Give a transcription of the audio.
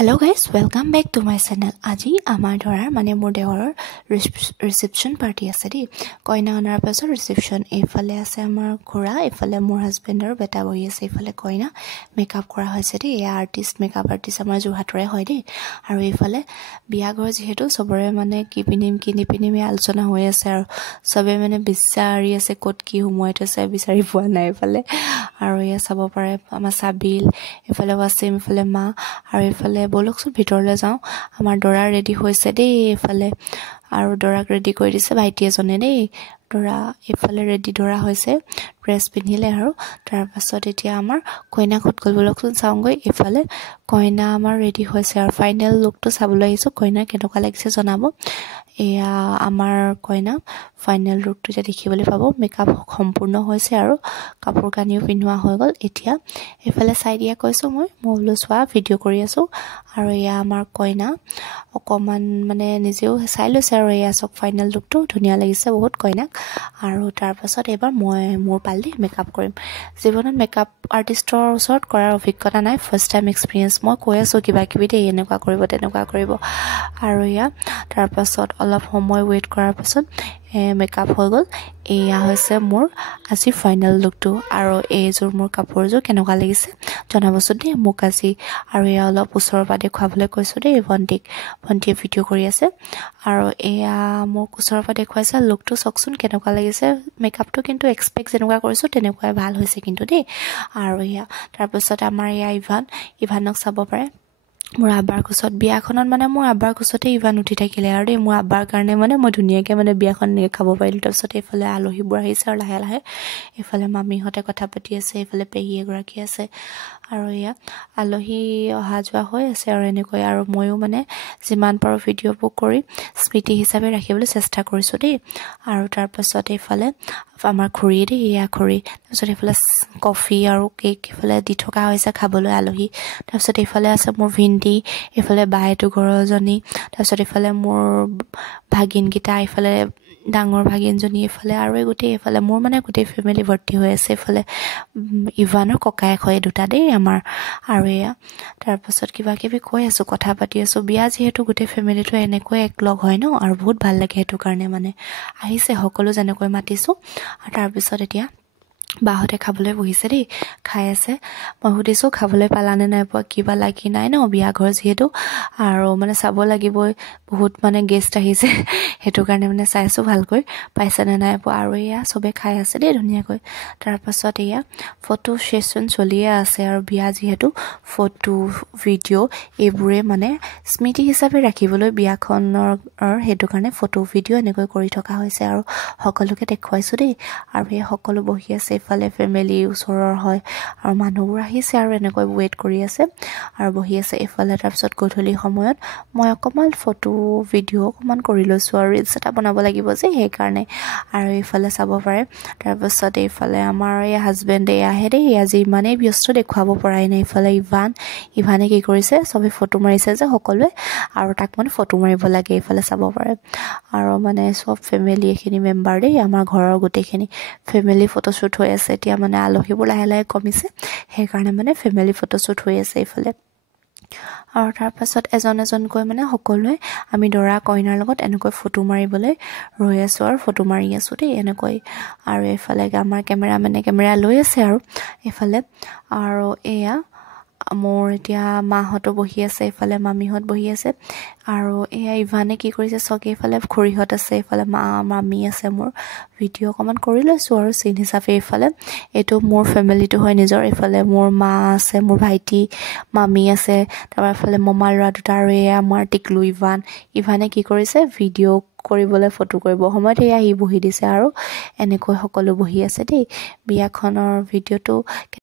Hello guys, welcome back to my channel. Aji amar dorar mane mor deorar reception party ase de. Koina anar pasor reception efale ase amar khura efale mor husband ar beta bohi ase efale koina makeup kora hoise de. Artist makeup artist amar Jorhatore hoy de. Aru efale biya ghor jehetu sobore mane ki pinim alchona hoy ase aru sobe mane bisari ase kot ki humoite ase bisari pua nai efale. Aru ya sabo pare amar Sabil efale Wasim efale ma aru efale bolokson ভিতৰলে যাও আমাৰ ডৰা ready হৈছে দেই এফালে আৰু ডৰাক ready কৰি দিছে ভাইটি এজনে দেই ডৰা এফালে ৰেডি ডৰা হৈছে ড্ৰেছ পিন্ধিলে আৰু তাৰ পাছত এতিয়া আমাৰ কইনা খটকল bolokson চাওঁগৈ এফালে কইনা আমাৰ ৰেডি হৈছে আৰু ফাইনাল লুকটো চাবলৈ আহিছো কইনা কেনেকুৱা লাগিছে জনাব এয়া আমাৰ কইনা ফাইনাল লুকটো যে দেখিবলৈ পাব মেকআপ সম্পূৰ্ণ হৈছে আৰু কাপোৰ কানিও পিন্ধোৱা হৈ গল এতিয়া এফালে চাই দিয়া কৈছো মই বলো চোৱা ভিডিও কৰি আছো আৰু এয়া আমাৰ কইনা অকমান মানে নিজেও চাই লৈছে আৰু এয়া সব ফাইনাল লুকটো ধুনিয়া লাগিছে বহুত কইনাক আৰু তাৰ পাছত এবাৰ মই মোৰ পালদি মেকআপ কৰিম জীৱনত মেকআপ আৰ্টিষ্টৰ ওচৰত কৰাৰ অভিজ্ঞতা নাই ফাৰ্স্ট টাইম এক্সপেৰিয়েন্স মই কৈ আছো কিবা কিবি দেই এনেকুৱা কৰিব তেনেকুৱা কৰিব আৰু এয়া তাৰ পাছত অলপ সময় ওয়েট কৰাৰ পাছত মেকআপ হৈ গল এয়া হৈছে মোৰ আজি ফাইনাল লুকটো আৰু এইযোৰ মোৰ কাপোৰযোৰ কেনেকুৱা লাগিছে জনাবচোন দেই মোক আজি আৰু এয়া অলপ ওচৰৰ পৰা দেখুৱাবলৈ কৈছো দেই ভন্টিয়ে ভিডিও কৰি আছে আৰু এয়া মোক ওচৰৰ পৰা দেখুৱাইছে লুকটো চকচোন কেনেকুৱা লাগিছে মেকআপটো কিন্তু এক্সপেক্ট যেনেকুৱা কৰিছো তেনেকুৱাই ভাল হৈছে কিন্তু দেই আৰু এয়া তাৰ পাছত আমাৰ এয়া ইভানক চাব পাৰে মোৰ আব্বাৰ কুছত বিয়াখনত মানে মোৰ আব্বাৰ কুছতে ইভান উঠি থাকিলে আৰু দেই মোৰ আব্বাৰ কাৰণে মানে মই ধুনিয়াকে মানে বিয়াখন খাব পাৰিলো তাৰপিছত এফালে আলহীবোৰ আহিছে আৰু লাহে লাহে এফালে মামীহতে কথা পাতি আছে এফালে পেহী এগৰাকী আছে আৰু এয়া আলহী অহা যোৱা হৈ আছে আৰু এনেকৈ আৰু ময়ো মানে যিমান পাৰো ভিডিও বুক কৰি স্মৃতি হিচাপে ৰাখিবলৈ চেষ্টা কৰিছো দেই আৰু তাৰ পাছত এফালে আমাৰ খুৰী দেই এয়া খুৰী তাৰপিছত এফালে কফি আৰু কেক এফালে দি থকা হৈছে খাবলৈ আলহী তাৰপিছত এফালে আছে মোৰ ভিন্দি এফালে বাইটো ঘৰজনী তাৰপিছত এফালে মোৰ ভাগিন গিটা এফালে ডাঙৰ ভাগিনজনী এফালে আৰু গোটেই এফালে মোৰ মানে গোটেই ফ্যামিলি ভৰ্তি হৈ আছে এফালে ইভানৰ ককায়েক হয় দুটা দেই আমাৰ আৰু এয়া তাৰ পাছত কিবা কিবি কৈ আছো কথা পাতি আছো বিয়া যেহেতু গোটেই ফ্যামিলিটো এনেকৈ এক লগ হয় ন আৰু বহুত ভাল লাগে হেতু কাৰণে মানে আহিছে সকলো যেনেকৈ মাতিছো আৰু তাৰ পিছত এতিয়া বাহতে খাবলৈ বহিছে দেই খাই আছে মই সুধিছো খাবলৈ পালানে নাই পোৱা কিবা লাগি নাই ন বিয়া ঘৰ যেহেতু আৰু মানে চাব লাগিবই বহুত মানে গেষ্ট আহিছে হেতু কাৰণে মানে চাইছো ভালকৈ পাইছে নে নাই পোৱা আৰু এয়া সবে খাই আছে দেই ধুনিয়াকৈ তাৰ পাছত এয়া ফটো সেশন চলিয়ে আছে আৰু বিয়া যেহেতু ফটো ভিডিও এইবোৰে মানে স্মৃতি হিচাপে ৰাখিবলৈ বিয়াখনৰ হেতু কাৰণে ফটো ভিডিও এনেকৈ কৰি থকা হৈছে আৰু সকলোকে দেখুৱাইছো দেই আৰু এই সকলো বহি আছে ফালে ফ্যামিলি ওচৰৰ হয় আৰু মানুহবোৰ আহিছে আৰু এনেকৈ ওয়েট কৰি আছে আৰু বহি আছে এফালে তাৰ পিছত গধূলি সময়ত মই অকমান ফটো ভিডিও অকমান কৰি লৈছো আৰু ৰিলছ এটা বনাব লাগিব যে সেই কাৰণে আৰু এফালে চাব পাৰে তাৰ পিছত এফালে আমাৰ এই হাজবেণ্ড আহে দেই আজি মানে ব্যস্ত দেখুৱাব পৰাই নাই এফালে ইভানে কি কৰিছে সবে ফটো মাৰিছে যে সকলোৱে আৰু তাক মানে ফটো মাৰিব লাগে এফালে চাব পাৰে আৰু মানে সব ফ্যামিলি এখিনি মেম্বাৰ দেই আমাৰ ঘৰৰ গোটেইখিনি ফ্যামিলি ফটোশুট হৈ আছে এতিয়া মানে আলহীবোৰ লাহে লাহে কমিছে সেই কাৰণে মানে ফ্যামিলি ফটোশুট হৈ আছে এফালে আৰু তাৰ পাছত এজনকৈ মানে সকলোৱে আমি দৰা কইনাৰ লগত এনেকৈ ফটো মাৰিবলৈ ৰৈ আছো আৰু ফটো মাৰি আছো দেই এনেকৈ আৰু এফালে আমাৰ কেমেৰামেনে কেমেৰা লৈ আছে আৰু এফালে আৰু এয়া মোৰ এতিয়া মাহতো বহি আছে এফালে মামীহত বহি আছে আৰু এয়া ইভানে কি কৰিছে চকে এফালে খুৰীহত আছে এফালে মামী আছে মোৰ ভিডিও অকমান কৰি লৈছো আৰু সিন হিচাপে এফালে এটো মোৰ ফ্যামিলিটো হয় নিজৰ এফালে মোৰ মা আছে মোৰ ভাইটি মামী আছে তাৰ এফালে মমাৰ ল'ৰা দুটা আৰু এয়া আমাৰ টিকলু ইভানে কি কৰিছে ভিডিও কৰিবলৈ ফটো কৰিব সময়ত এয়া বহি দিছে আৰু এনেকৈ সকলো বহি আছে দেই বিয়াখনৰ ভিডিওটো